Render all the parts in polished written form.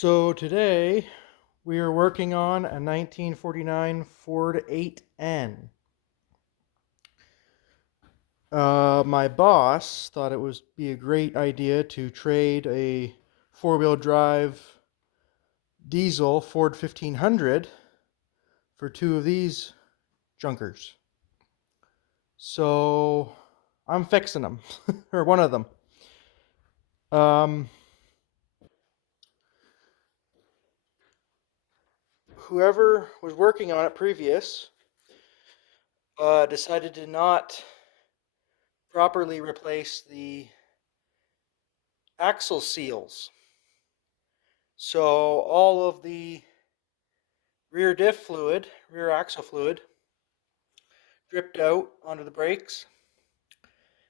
So today we are working on a 1949 Ford 8N. My boss thought it would be a great idea to trade a four-wheel drive diesel Ford 1500 for two of these junkers. So I'm fixing them, or one of them. Um, Whoever was working on it previous decided to not properly replace the axle seals. So all of the rear diff fluid, rear axle fluid, dripped out onto the brakes.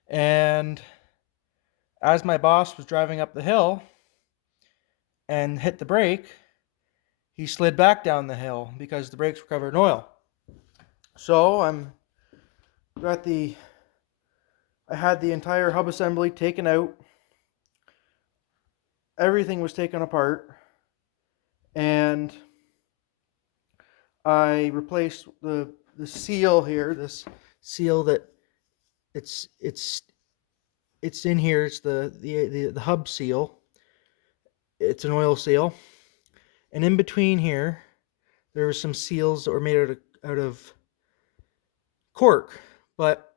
And as my boss was driving up the hill and hit the brake, he slid back down the hill because the brakes were covered in oil. So I had the entire hub assembly taken out. Everything was taken apart, and I replaced the seal here. This seal that it's in here. It's the hub seal. It's an oil seal, and in between here, there were some seals that were made out of cork, but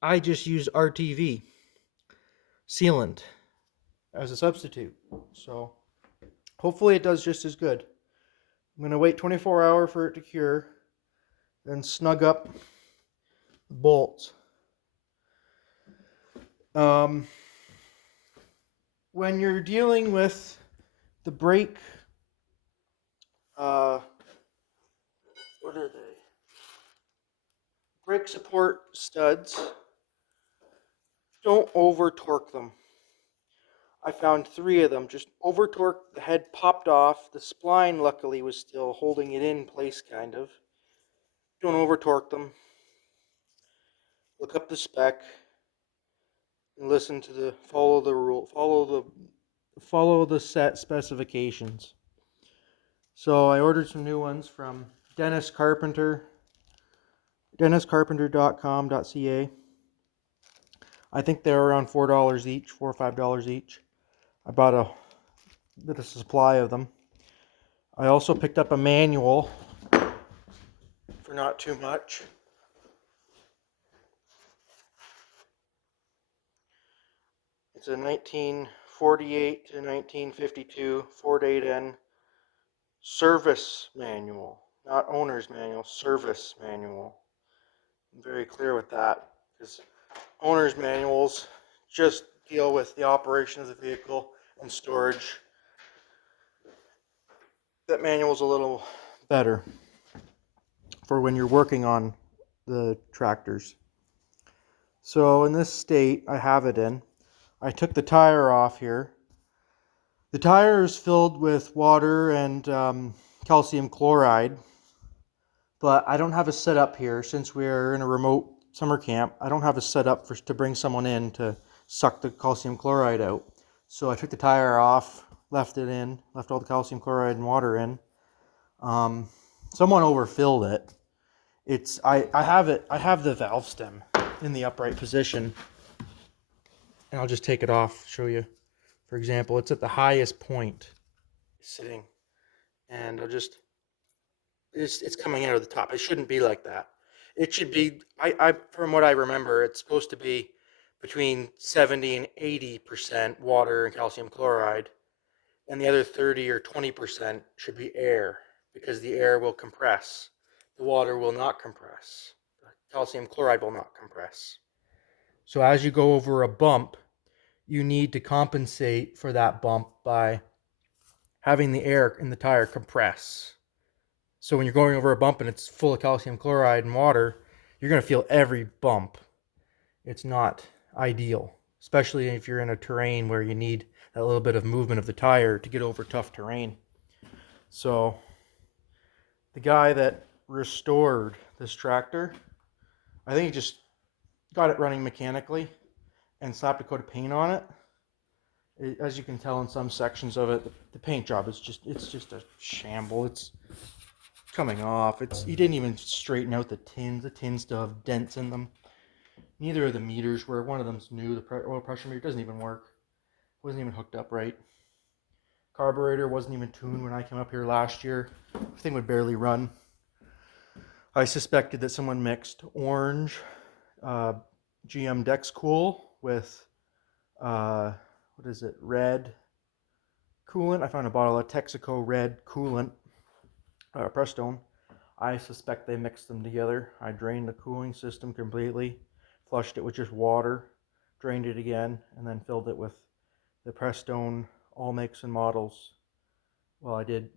I just used RTV sealant as a substitute. So hopefully it does just as good. I'm going to wait 24 hours for it to cure, then snug up the bolts. When you're dealing with the brake, what are they? Brake support studs, don't over torque them. I found three of them, just over torqued, the head popped off, the spline luckily was still holding it in place kind of. Don't over torque them. Look up the spec and listen to follow the rule, follow the set specifications. So I ordered some new ones from Dennis Carpenter, denniscarpenter.com.ca. I think they're around $4 each, $4 or $5 each. I bought a bit of supply of them. I also picked up a manual for not too much. It's a 1948 to 1952 Ford 8N service manual, not owner's manual, service manual. I'm very clear with that because owner's manuals just deal with the operation of the vehicle and storage. That manual's a little better for when you're working on the tractors. So in this state I have it in, I took the tire off here. The tire is filled with water and calcium chloride, but I don't have a setup here since we're in a remote summer camp. I don't have a setup to bring someone in to suck the calcium chloride out. So I took the tire off, left all the calcium chloride and water in. Someone overfilled it. I have the valve stem in the upright position, and I'll just take it off, show you. For example, it's at the highest point, sitting, and it's coming out of the top. It shouldn't be like that. It should be, from what I remember, it's supposed to be between 70 and 80% water and calcium chloride, and the other 30 or 20% should be air, because the air will compress. The water will not compress. The calcium chloride will not compress. So as you go over a bump, you need to compensate for that bump by having the air in the tire compress. So when you're going over a bump and it's full of calcium chloride and water, you're going to feel every bump. It's not ideal, especially if you're in a terrain where you need a little bit of movement of the tire to get over tough terrain. So the guy that restored this tractor, I think he just got it running mechanically and slapped a coat of paint on it. As you can tell in some sections of it, the paint job is just a shamble. It's coming off. He didn't even straighten out the tins. The tins still have dents in them. Neither of the meters were. One of them's new. The oil pressure meter doesn't even work. Wasn't even hooked up right. Carburetor wasn't even tuned when I came up here last year. The thing would barely run. I suspected that someone mixed orange GM Dex Cool with what is it, red coolant. I found a bottle of Texaco red coolant, Prestone. I suspect they mixed them together. I drained the cooling system completely, flushed it with just water, drained it again, and then filled it with the Prestone all makes and models. Well, I did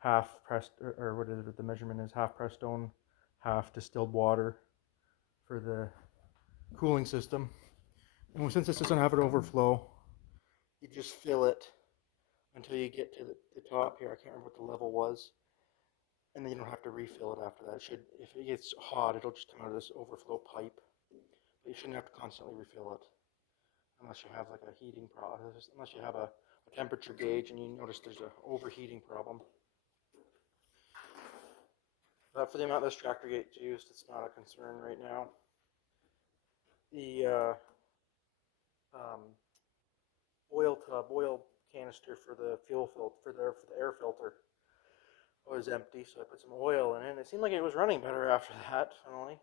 half pressed, or what is it, the measurement is half Prestone, half distilled water for the cooling system. And since this doesn't have an overflow, you just fill it until you get to the top here. I can't remember what the level was. And then you don't have to refill it after that. If it gets hot, it'll just come out of this overflow pipe. But you shouldn't have to constantly refill it unless you have like a heating problem, unless you have a temperature gauge and you notice there's an overheating problem. But for the amount this tractor gets used, it's not a concern right now. The um, oil canister for the fuel filter for the air filter was empty, so I put some oil in it. And it seemed like it was running better after that. Finally,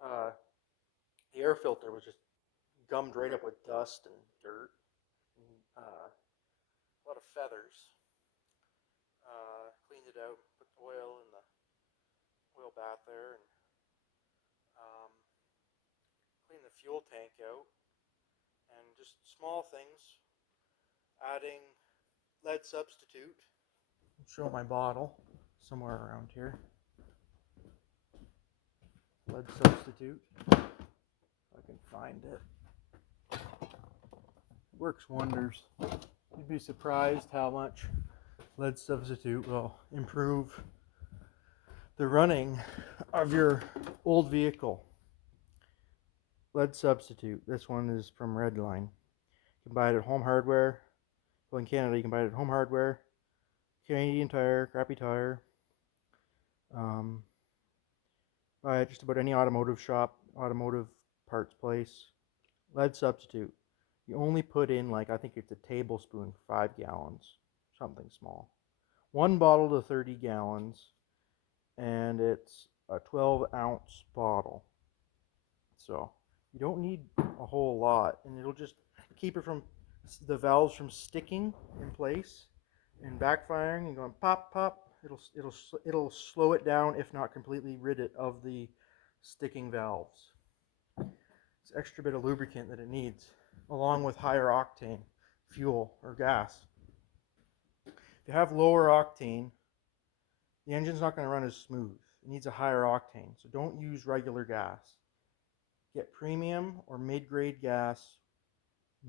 the air filter was just gummed right up with dust and dirt and a lot of feathers. Cleaned it out, put the oil in the oil bath there, and um, cleaned the fuel tank out, and just small things. Adding lead substitute. I'll show my bottle somewhere around here. Lead substitute. If I can find it. Works wonders. You'd be surprised how much lead substitute will improve the running of your old vehicle. Lead substitute. This one is from Redline. You can buy it at Home Hardware. Well, in Canada, you can buy it at Home Hardware, Canadian Tire, Crappy Tire. Buy it just about any automotive shop, automotive parts place. Lead substitute. You only put in, like, I think it's a tablespoon for 5 gallons, something small. One bottle to 30 gallons, and it's a 12-ounce bottle. So you don't need a whole lot, and it'll just keep it from the valves from sticking in place and backfiring and going pop pop. It'll slow it down, if not completely rid it of the sticking valves. It's extra bit of lubricant that it needs, along with higher octane fuel or gas. If you have lower octane, the engine's not going to run as smooth. It needs a higher octane, so don't use regular gas. Get premium or mid-grade gas,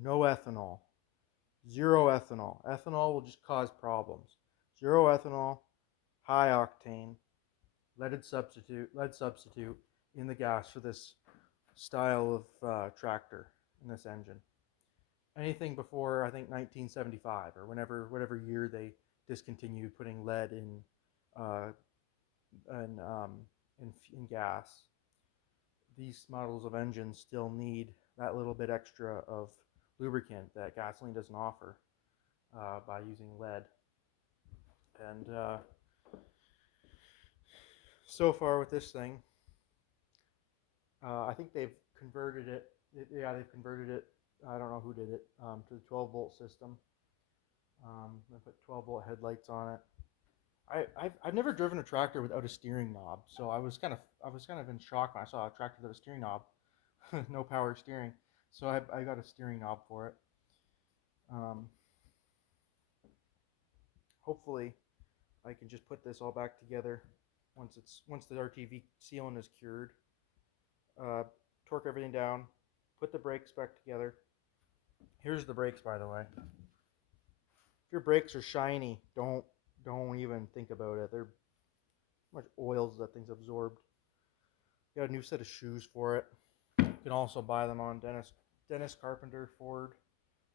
no ethanol, zero ethanol. Ethanol will just cause problems. Zero ethanol, high octane, lead substitute in the gas for this style of tractor in this engine. Anything before, I think, 1975 or whatever year they discontinued putting lead uh, in gas. These models of engines still need that little bit extra of lubricant that gasoline doesn't offer by using lead. And so far with this thing, I think they've converted it. They've converted it. I don't know who did it to the 12-volt system. They put 12-volt headlights on it. I've never driven a tractor without a steering knob, so I was kind of in shock when I saw a tractor without a steering knob, no power steering. So I got a steering knob for it. Hopefully, I can just put this all back together once the RTV sealant is cured. Torque everything down, put the brakes back together. Here's the brakes, by the way. If your brakes are shiny, don't even think about it. They're how much oils that thing's absorbed. Got a new set of shoes for it. You can also buy them on Dennis Carpenter Ford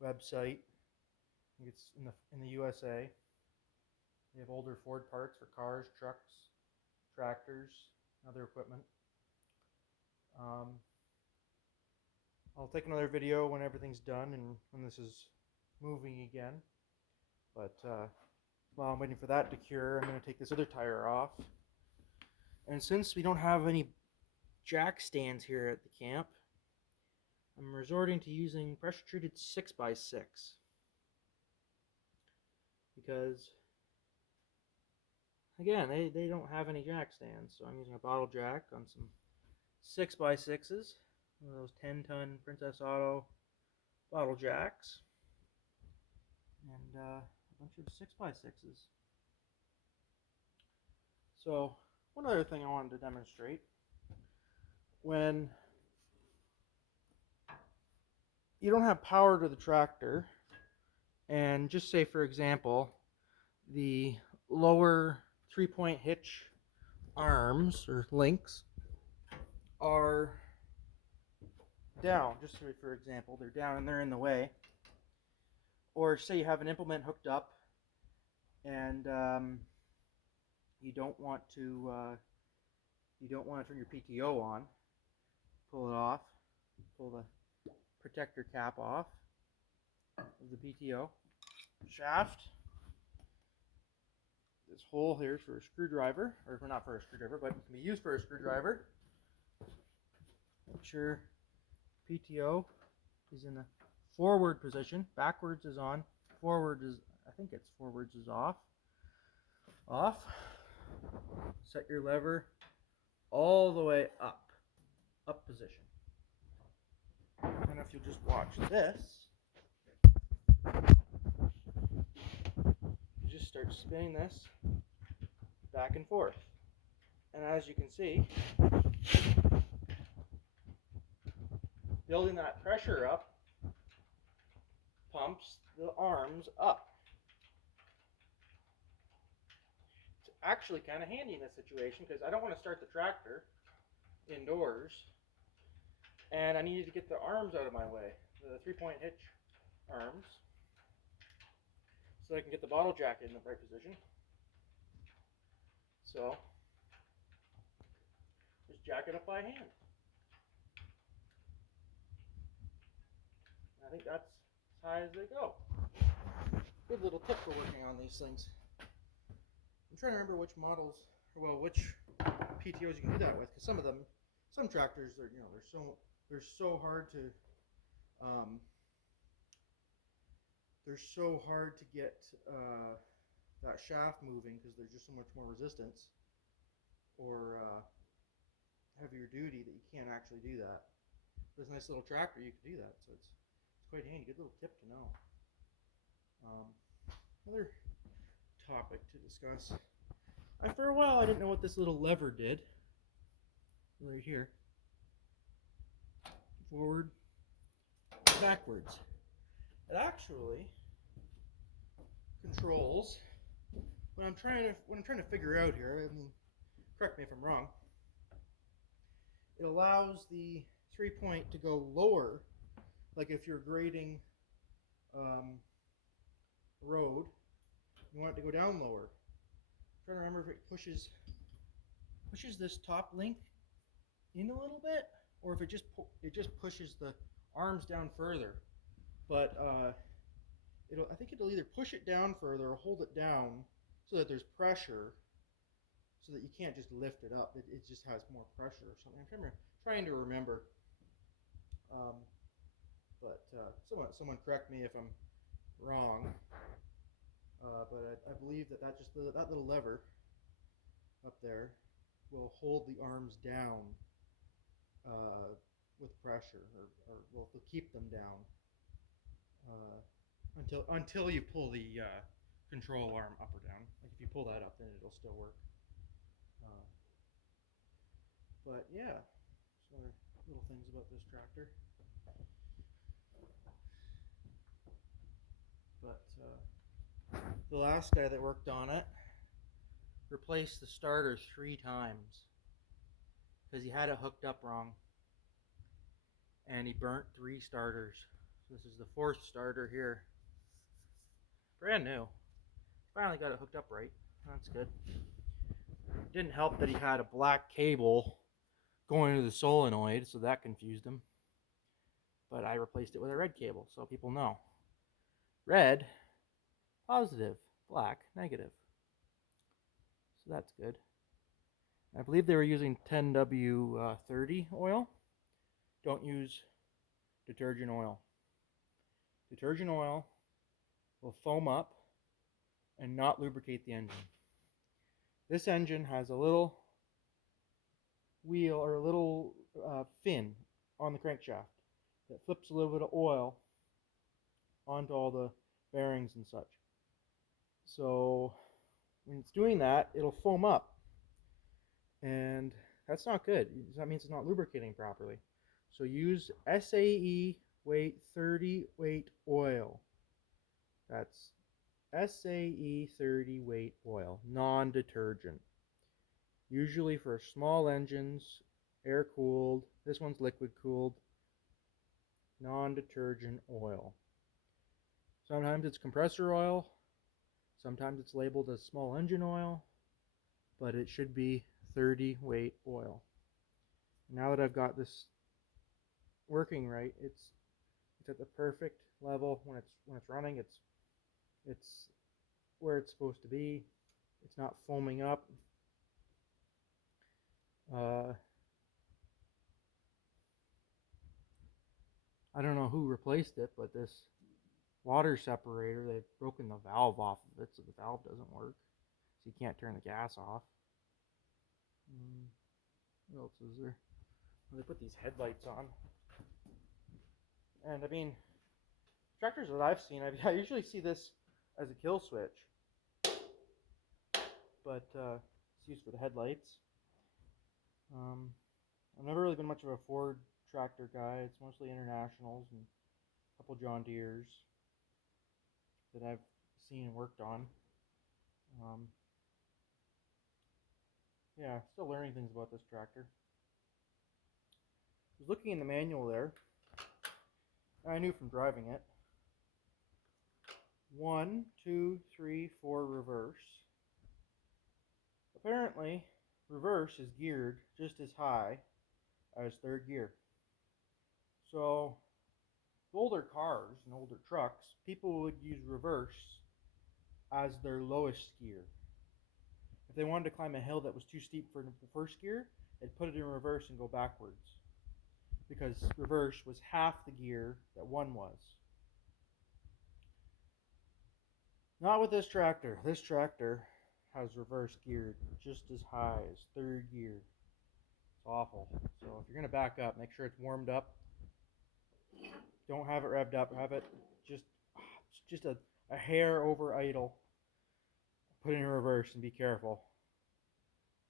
website. I think it's in the USA. They have older Ford parts for cars, trucks, tractors, other equipment. I'll take another video when everything's done and when this is moving again. But while I'm waiting for that to cure, I'm going to take this other tire off. And since we don't have any jack stands here at the camp, I'm resorting to using pressure-treated 6x6. Because, again, they don't have any jack stands. So I'm using a bottle jack on some 6x6s. One of those 10-ton Princess Auto bottle jacks. And a bunch of 6x6s. So, one other thing I wanted to demonstrate. When you don't have power to the tractor, and just say, for example, the lower 3-point hitch arms or links are down, just for example, they're down and they're in the way. Or say you have an implement hooked up and you don't want to turn your PTO on. Pull it off. Pull the protector cap off of the PTO shaft. This hole here is for a screwdriver, or not for a screwdriver, but it can be used for a screwdriver. Make sure PTO is in the forward position. Backwards is on. Forward is, I think it's forwards is off. Off. Set your lever all the way up. Up position. And if you'll just watch this, you just start spinning this back and forth. And as you can see, building that pressure up pumps the arms up. It's actually kind of handy in this situation because I don't want to start the tractor indoors and I needed to get the arms out of my way, the 3-point hitch arms, so I can get the bottle jack in the right position. So just jack it up by hand. I think that's as high as they go. Good little tip for working on these things. I'm trying to remember which models, which PTOs you can do that with, because some tractors, they're so hard to, get that shaft moving because there's just so much more resistance or heavier duty that you can't actually do that. With a nice little tractor, you can do that, so it's quite handy. Good little tip to know. Another topic to discuss. For a while, I didn't know what this little lever did. Right here. Forward, backwards. It actually controls what I'm trying to figure out here. I mean, correct me if I'm wrong. It allows the 3-point to go lower, like if you're grading road, you want it to go down lower. I'm trying to remember if it pushes this top link in a little bit, or if it just pushes the arms down further. But I think it'll either push it down further or hold it down so that there's pressure, so that you can't just lift it up. It just has more pressure or something. I'm trying to remember. But someone correct me if I'm wrong. But I believe that that little lever up there will hold the arms down with pressure, or will keep them down until you pull the control arm up or down. Like if you pull that up, then it'll still work. But yeah, some other little things about this tractor. But the last guy that worked on it replaced the starter 3 times because he had it hooked up wrong, and he burnt 3 starters. So this is the fourth starter here. Brand new. Finally got it hooked up right. That's good. It didn't help that he had a black cable going to the solenoid, so that confused him. But I replaced it with a red cable, so people know. Red, positive. Black, negative. So that's good. I believe they were using 10W30 oil. Don't use detergent oil. Detergent oil will foam up and not lubricate the engine. This engine has a little wheel or a little fin on the crankshaft that flips a little bit of oil onto all the bearings and such. So when it's doing that, it'll foam up, and that's not good. That means it's not lubricating properly. So use SAE weight 30 weight oil. That's SAE 30 weight oil, non-detergent. Usually for small engines, air cooled. This one's liquid cooled. Non-detergent oil. Sometimes it's compressor oil. Sometimes it's labeled as small engine oil, but it should be 30 weight oil. Now that I've got this working right, it's at the perfect level. When it's running, it's where it's supposed to be. It's not foaming up. I don't know who replaced it, but this water separator, they've broken the valve off of it, so the valve doesn't work. So you can't turn the gas off. What else is there? Well, they put these headlights on. And I mean, tractors that I've seen, I usually see this as a kill switch. But it's used for the headlights. I've never really been much of a Ford tractor guy. It's mostly internationals and a couple John Deeres that I've seen and worked on. Yeah, still learning things about this tractor. I was looking in the manual there. I knew from driving it. 1, 2, 3, 4 reverse. Apparently, reverse is geared just as high as third gear. So, older cars and older trucks, people would use reverse as their lowest gear. If they wanted to climb a hill that was too steep for the first gear, they'd put it in reverse and go backwards, because reverse was half the gear that one was. Not with this tractor. This tractor has reverse geared just as high as third gear. It's awful. So if you're going to back up, make sure it's warmed up. Don't have it revved up. Have it just a hair over idle. Put it in reverse and be careful.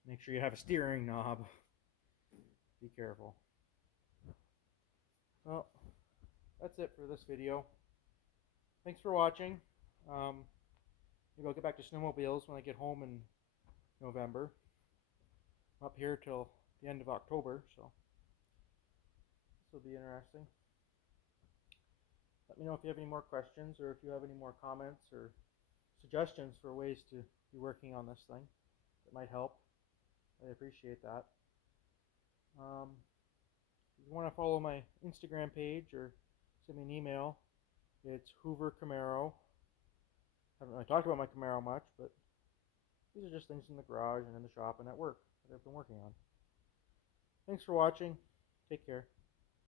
Make sure you have a steering knob. Be careful. Well, that's it for this video. Thanks for watching. Maybe I'll get back to snowmobiles when I get home in November. I'm up here till the end of October, so this will be interesting. Let me know if you have any more questions, or if you have any more comments or suggestions for ways to be working on this thing that might help. I appreciate that. If you want to follow my Instagram page or send me an email, it's Hoover Camaro. I haven't really talked about my Camaro much, but these are just things in the garage and in the shop and at work that I've been working on. Thanks for watching. Take care.